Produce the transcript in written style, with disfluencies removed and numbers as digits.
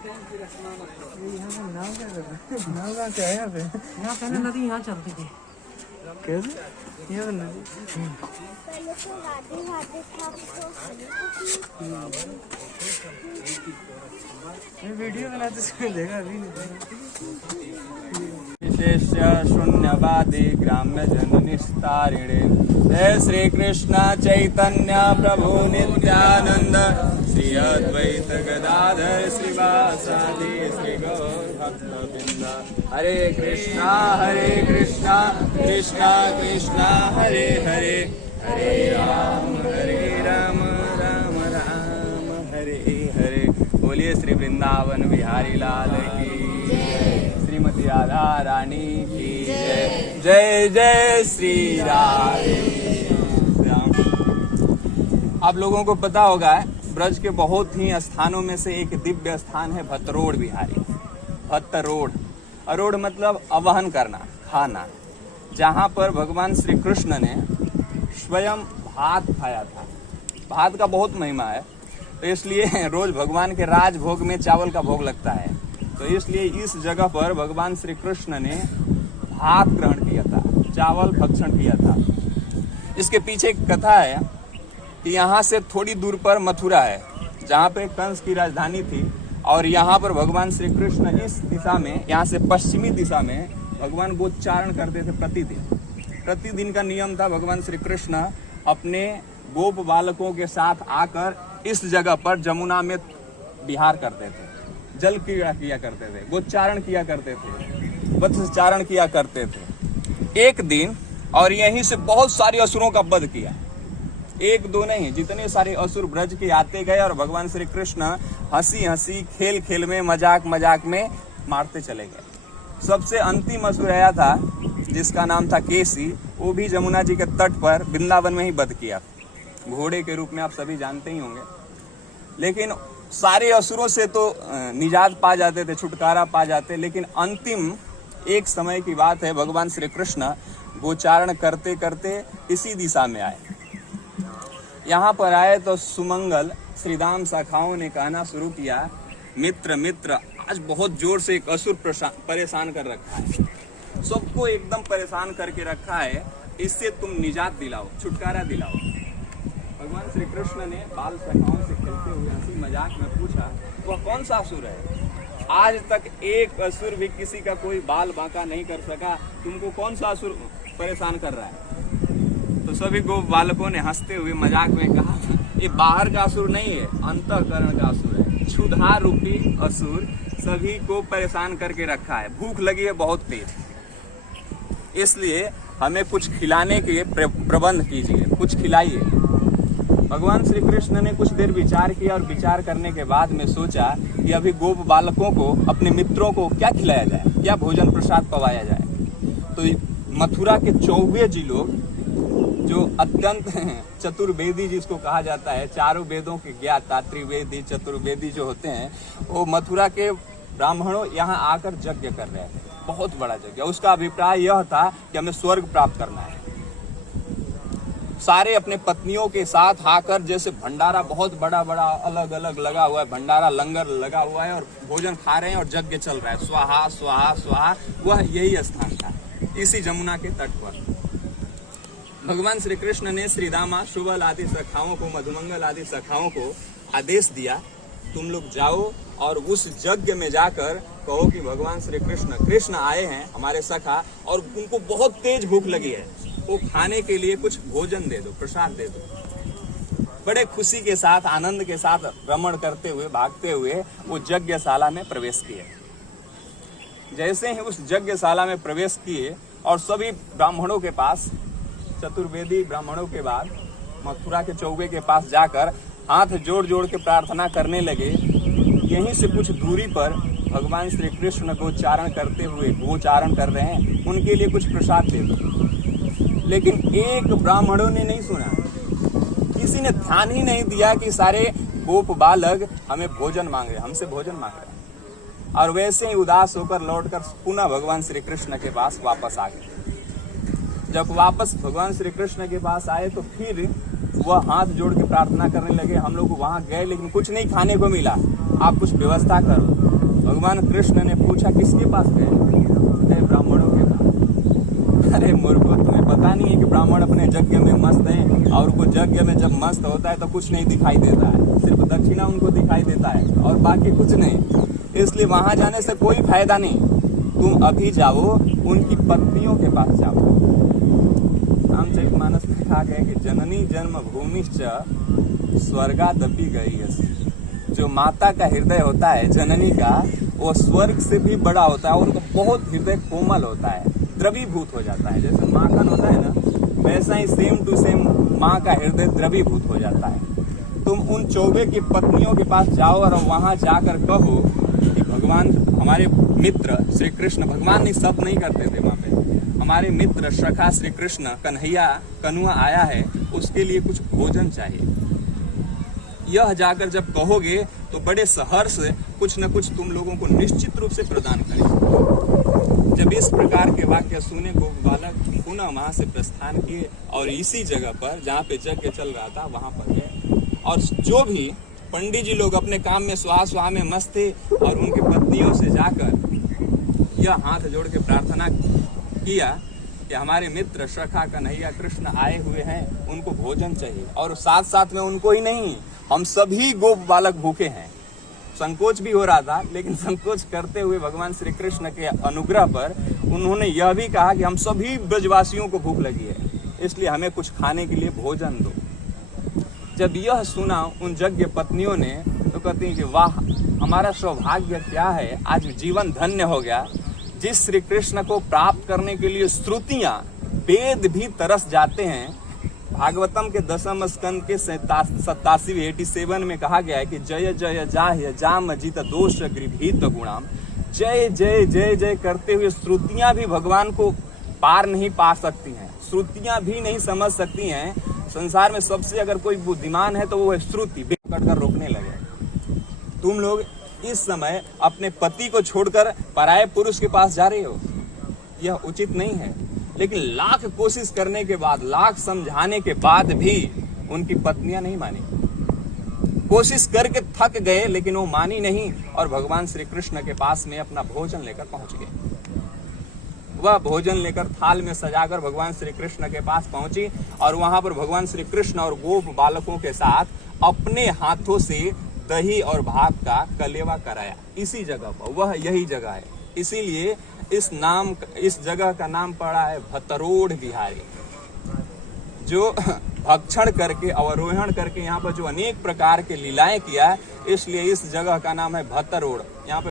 नाव क्या कर रहे हैं? नाव कहाँ से है यहाँ पे? यहाँ पहले नदी यहाँ चलती थी। कैसे? यहाँ पे नदी। पहले तो राधे राधे था, मैं वीडियो बनाते समय देखा, अभी नहीं देखा। विशेष्य शून्यवादी ग्राम्य जन निस्तारिणे जय श्री कृष्ण चैतन्य प्रभु नित्यानंद श्री अद्वैत गदाधर श्रीवासादि श्री गौर भक्तवृंद हरे कृष्णा कृष्णा कृष्णा हरे हरे हरे राम राम राम हरे हरे। बोलिए श्री वृंदावन बिहारी लाल की, श्रीमती राधा रानी की जय। जय जय श्री राधे राम। आप लोगों को पता होगा ब्रज के बहुत ही स्थानों में से एक दिव्य स्थान है भत्तरोड़ बिहारी। भत्तरोड़, अरोड़ मतलब अवहन करना, खाना, जहाँ पर भगवान श्री कृष्ण ने स्वयं भात खाया था। भात का बहुत महिमा है, तो इसलिए रोज भगवान के राजभोग में चावल का भोग लगता है। तो इसलिए इस जगह पर भगवान श्री कृष्ण ने भात ग्रहण किया था, चावल भक्षण किया था। इसके पीछे एक कथा है कि यहाँ से थोड़ी दूर पर मथुरा है, जहाँ पे कंस की राजधानी थी, और यहाँ पर भगवान श्री कृष्ण इस दिशा में, यहाँ से पश्चिमी दिशा में भगवान गोचारण करते थे प्रतिदिन। प्रतिदिन का नियम था, भगवान श्री कृष्ण अपने गोप बालकों के साथ आकर इस जगह पर जमुना में विहार करते थे, जल क्रीड़ा किया करते थे, गोचारण किया करते थे, वत्सचारण किया करते थे। एक दिन और यहीं से बहुत सारे असुरों का वध किया। एक दो नहीं, जितने सारे असुर ब्रज के आते गए और भगवान श्री कृष्ण हंसी हंसी खेल खेल में मजाक मजाक में मारते चले गए। सबसे अंतिम असुर आया था जिसका नाम था केसी, वो भी जमुना जी के तट पर वृंदावन में ही वध किया, घोड़े के रूप में, आप सभी जानते ही होंगे। लेकिन सारे असुरों से तो निजात पा जाते थे, छुटकारा पा जाते, लेकिन अंतिम एक समय की बात है, भगवान श्री कृष्ण गोचारण करते करते इसी दिशा में आए। यहाँ पर आए तो सुमंगल श्रीदाम शाखाओं ने कहना शुरू किया, मित्र मित्र, आज बहुत जोर से एक असुर परेशान कर रखा है, सबको एकदम परेशान करके रखा है, इससे तुम निजात दिलाओ, छुटकारा दिलाओ। भगवान श्री कृष्ण ने बाल शाखाओं से खेलते हुए हंसी मजाक में पूछा, वह कौन सा असुर है? आज तक एक असुर भी किसी का कोई बाल बांका नहीं कर सका, तुमको कौन सा असुर परेशान कर रहा है? तो सभी गोप बालकों ने हंसते हुए मजाक में कहा, ये बाहर का असुर नहीं है, अंतःकरण का असुर है, क्षुधा रूपी असुर सभी को परेशान करके रखा है, भूख लगी है बहुत तेज, इसलिए हमें कुछ खिलाने के प्रबंध कीजिए, कुछ खिलाइए। भगवान श्री कृष्ण ने कुछ देर विचार किया और विचार करने के बाद में सोचा कि अभी गोप बालकों को, अपने मित्रों को क्या खिलाया जाए, क्या भोजन प्रसाद पवाया जाए। तो मथुरा के 24 जी लोग, जो अत्यंत चतुर्वेदी जिसको कहा जाता है, चारों वेदों के ज्ञाता, त्रिवेदी चतुर्वेदी जो होते हैं, वो मथुरा के ब्राह्मणों यहाँ आकर यज्ञ कर रहे थे, बहुत बड़ा यज्ञ। उसका अभिप्राय यह था कि हमें स्वर्ग प्राप्त करना है। सारे अपने पत्नियों के साथ आकर, जैसे भंडारा बहुत बड़ा बड़ा अलग अलग लगा हुआ है, भंडारा लंगर लगा हुआ है, और भोजन खा रहे हैं और यज्ञ चल रहा है, स्वाहा स्वाहा स्वाहा। वह यही स्थान था, इसी जमुना के तट पर। भगवान श्री कृष्ण ने श्रीदामा, शुभल आदि सखाओं को, मधुमंगल आदि सखाओं को आदेश दिया, तुम लोग जाओ और उस यज्ञ में जाकर कहो कि भगवान श्री कृष्ण आए हैं, हमारे सखा, और उनको बहुत तेज भूख लगी है, वो खाने के लिए कुछ भोजन दे दो, प्रसाद दे दो। बड़े खुशी के साथ, आनंद के साथ भ्रमण करते हुए, भागते हुए वो यज्ञशाला में प्रवेश किए। जैसे ही उस यज्ञशाला में प्रवेश किए और सभी ब्राह्मणों के पास, चतुर्वेदी ब्राह्मणों के बाद मथुरा के 24 के पास जाकर हाथ जोड़ जोड़ के प्रार्थना करने लगे। यहीं से कुछ दूरी पर भगवान श्री कृष्ण गोचारण करते हुए, गोचारण कर रहे हैं, उनके लिए कुछ प्रसाद दे दो। लेकिन एक ब्राह्मणों ने नहीं सुना, किसी ने ध्यान ही नहीं दिया कि सारे गोप बालक हमें भोजन मांग रहे, हमसे भोजन मांग रहे, और वैसे ही उदास होकर लौटकर पुनः भगवान श्री कृष्ण के पास वापस आ गए। जब वापस भगवान श्री कृष्ण के पास आए तो फिर वह हाथ जोड़ के प्रार्थना करने लगे, हम लोग वहां गए लेकिन कुछ नहीं खाने को मिला, आप कुछ व्यवस्था करो। भगवान कृष्ण ने पूछा किसके पास गए? बोले ब्राह्मणों के पास। अरे मूर्खो, तुम्हें पता नहीं है कि ब्राह्मण अपने यज्ञ में मस्त हैं और वो यज्ञ में जब मस्त होता है तो कुछ नहीं दिखाई देता है, सिर्फ दक्षिणा उनको दिखाई देता है और बाकी कुछ नहीं। इसलिए वहां जाने से कोई फायदा नहीं। तुम अभी जाओ, उनकी पत्नियों के पास जाओ। रामचरितमानस में कहा गया कि जननी जन्म भूमिश्च स्वर्गादपि गई। जो माता का हृदय होता है जननी का, वो स्वर्ग से भी बड़ा होता है और उनका बहुत हृदय कोमल होता है, द्रवीभूत हो जाता है। जैसे माखन होता है ना, वैसा ही सेम टू सेम माँ का हृदय द्रवीभूत हो जाता है। तुम उन चौबे की पत्नियों के पास जाओ और वहां जाकर कहो कि भगवान हमारे मित्र श्री कृष्ण, भगवान नहीं, सब नहीं करते थे वहां पे, हमारे मित्र सखा श्री कृष्ण कन्हुआ आया है, उसके लिए कुछ भोजन चाहिए। यह जाकर जब कहोगे तो बड़े सहर्ष कुछ न कुछ तुम लोगों को निश्चित रूप से प्रदान करेंगे। जब इस प्रकार के वाक्य सुने गोप बालक पुनः वहां से प्रस्थान किए और इसी जगह पर जहाँ पे यज्ञ चल रहा था वहां पर गए। और जो भी पंडित जी लोग अपने काम में स्वाहा में मस्त थे और उनकी पत्नियों से जाकर यह हाथ जोड़ के प्रार्थना किया कि हमारे मित्र सखा कन्हैया कृष्ण आए हुए हैं, उनको भोजन चाहिए। और साथ साथ में उनको ही नहीं, हम सभी गोप बालक भूखे हैं। संकोच भी हो रहा था, लेकिन संकोच करते हुए भगवान श्री कृष्ण के अनुग्रह पर उन्होंने यह भी कहा कि हम सभी ब्रजवासियों को भूख लगी है, इसलिए हमें कुछ खाने के लिए भोजन दो। जब यह सुना उन यज्ञ पत्नियों ने तो कहती हैं कि वाह, हमारा सौभाग्य क्या है, आज जीवन धन्य हो गया। जिस श्री कृष्ण को प्राप्त करने के लिए श्रुतियां, वेद भी तरस जाते हैं। भागवतम के 10वें स्कंद के 87 में कहा गया है कि जय जय जाह्य जाम जित दोष गृभीत गुणाम। जय जय जय जय करते हुए श्रुतियां भी भगवान को पार नहीं पा सकती हैं, श्रुतियां भी नहीं समझ सकती हैं। संसार में सबसे अगर कोई बुद्धिमान है तो वो है श्रुति। कर रोकने लगे। तुम लोग इस समय अपने पति को छोड़कर पराये पुरुष के पास जा रहे हो, यह उचित नहीं है। लेकिन लाख कोशिश करने के बाद, लाख समझाने के बाद भी उनकी पत्नियां नहीं मानी। कोशिश करके थक गए लेकिन वो मानी नहीं और भगवान श्री कृष्ण के पास में अपना भोजन लेकर पहुंच गए। वह भोजन लेकर थाल में सजाकर भगवान श्री कृष्ण के पास पहुंची और वहां पर भगवान श्री कृष्ण और गोप बालकों के साथ अपने हाथों से दही और भात का कलेवा कराया। इसी जगह पर, वह यही जगह है, इसीलिए इस जगह का नाम पड़ा है भतरोड़ बिहारी। जो भक्षण करके, अवरोहण करके यहाँ पर जो अनेक प्रकार के लीलाएं किया, इसलिए इस जगह का नाम है भतरोड़। यहाँ पे